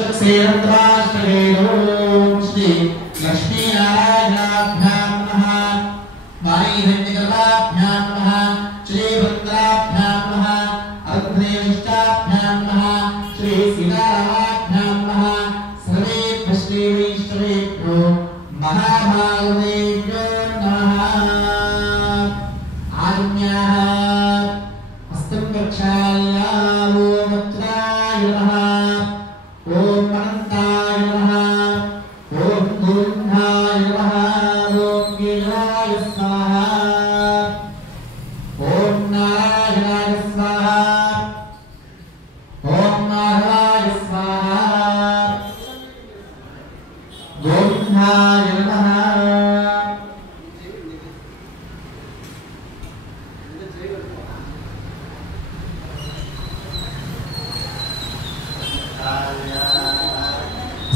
श्री लक्ष्मी नारायणाभ्यां नमः वाणीहिरण्यगर्भाभ्यां नमः श्री भद्राभ्यां नमः अग्नेष्टाभ्यां नमः श्री सीतारामाभ्यां नमः सर्वेभ्यः श्रीवैष्णवेभ्यो महाभागवतेभ्यो नमः आज्ञाः हस्तं प्रक्षाल्य ओम वज्राय नमः ओम अनन्ताय नमः ओम गोविन्दाय नमः ओम गिराय स्वाहा ओम नारायणाय स्वाहा ओम माधवाय स्वाहा गोविन्दाय नमः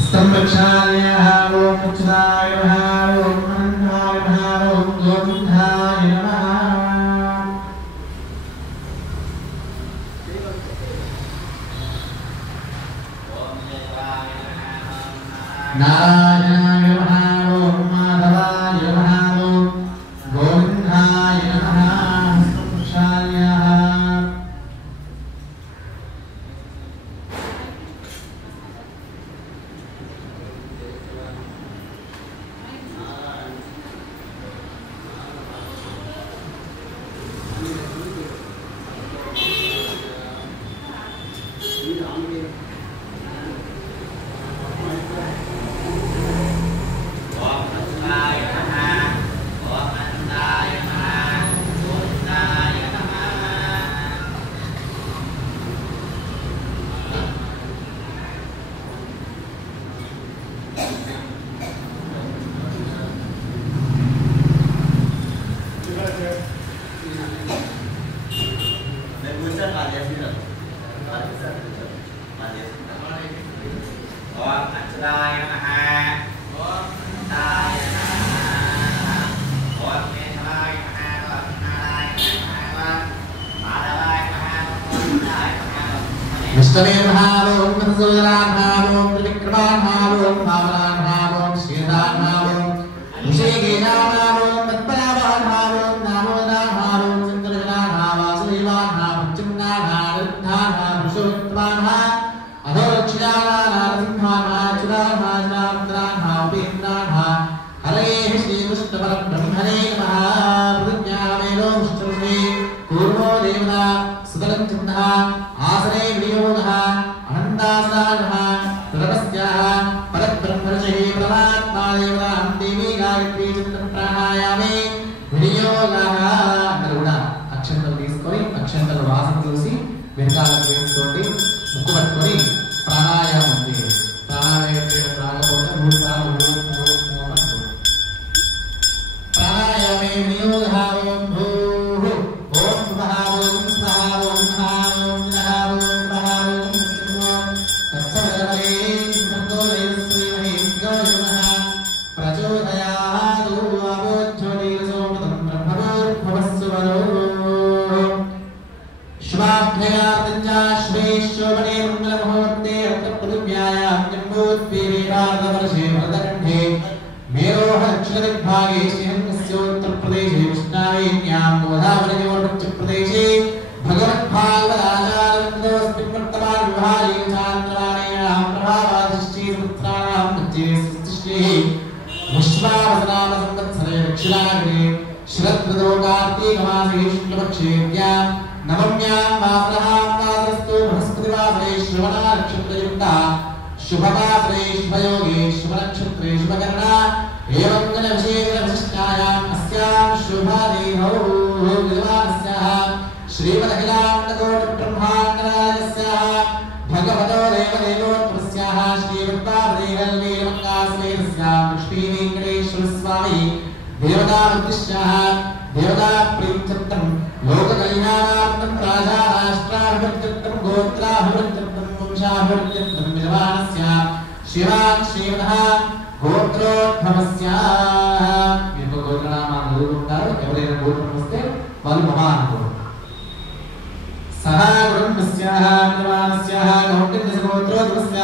संरक्षाय ओम उच्चाय ओम अनन्ताय ओम गोविन्दाय नमः नारायणाय नमः ओम माधवाय नमः ओम गोविन्दाय नमः संरक्षाय विष्णवे भावों कंसोदरान भावों त्रिविक्रमान भावों भावनान भावों श्रीधान भावों ऋषिकेशान भावों पद्मनाभान भावों नामोदान भावों चंद्रजनान भावों श्रीवान भावों चिन्नान भावों रुद्धान भावों पुरुषोत्तमान भावों अधोक्षिणान नारसिंहान भावों चुरान भावों नामद्रान भावों पीत्रान भावों हरे श्री कृष्ण परब्रह्मणे नमः प्रतिज्ञामेनो विष्णुवे कूर्मो देवता सुतलं चिन्नः आसने वियोगः अनन्तासारः तदपस्याः परब्रह्मर्षिः परमात्मा देवता देवी गायत्री चन्द्रं प्राणायामे वियोगः नरुणा अक्षंतలు తీసుకొని అక్షంతల వాసన చూసి వెనకాలకు వేసుకోండి ముక్కు పట్టుకొని ప్రాణాయామం చేయండి ప్రాణాయామం చేయడం రాకపోతే 3 సార్లు प्राणायामे वियोगः ओम भूः ओम भुवः ओम स्वः ओम नमः ओम नमः ओम नमः ओम तत्सवितुर्वरेण्यं भर्गो देवस्य धीमहि धियो यो नः प्रचोदयात् अवोज्झोतिरसोमतं ब्रह्मभूर्भुवस्सुवरो शुभाभ्ययार्तं च श्वेश्वमणे मङ्गलमुहूर्ते अत्रपदव्यायां जम्बोद्वीरेणार्धवर्षे भरतकण्ठे मेरोहक्षदिग्भागे श्रीरङ्गस्योत्तर प्रदेशे कृष्णावेण्यां गोदावरीयोर्मध्य प्रदेशे भगवद्भागवताचार्यवृन्दोऽस्मिन् वर्तमान विवाहे चान्द्रवाणेयां प्रभावाधिष्ठितपुत्राणां मध्ये सुश्रीः विश्वावसनाम संवत्सरे दक्षिणाग्ने शरदृतौ कार्तीकमासे शुक्लपक्षेभ्यां नवम्यां वासरां वासरस्तु बृहस्पतिवासरे श्रवणनक्षत्रयुक्ता शुभवासरे शुभयोगे शुभनक्षत्रे शुभकर्णा एवं विशेषविशिष्टायाम् अस्यां शुभदेहौ विद्वानस्याः श्रीमदखिलाण्डकोटिब्रह्माण्डनायकस्याः भगवतो देवदेवोत्तमस्याः श्रीवृत्तादेवल्लीलमङ्गासमेतस्यां लक्ष्मीवेङ्कटेश्वरस्वामी देवतावृत्तिस्याः देवताप्रीत्यर्थं लोककल्याणार्थं राजाराष्ट्राभिवृद्ध्यर्थं गोत्राभिवृद्ध्यर्थं वंशाभिवृद्ध्यर्थं विद्वानस्य शिवान् श्रीमतः गोत्रोद्भवस्याः మీకు గోత్రనామాలు చదువుకుంటారు ఎవరైనా గోత్రం వస్తే వాళ్ళు మమ అనుకోరు సహా కుటుంబస్యాః విద్వానస్యాః గౌండిన్యస్య గోత్రోద్భవస్యాః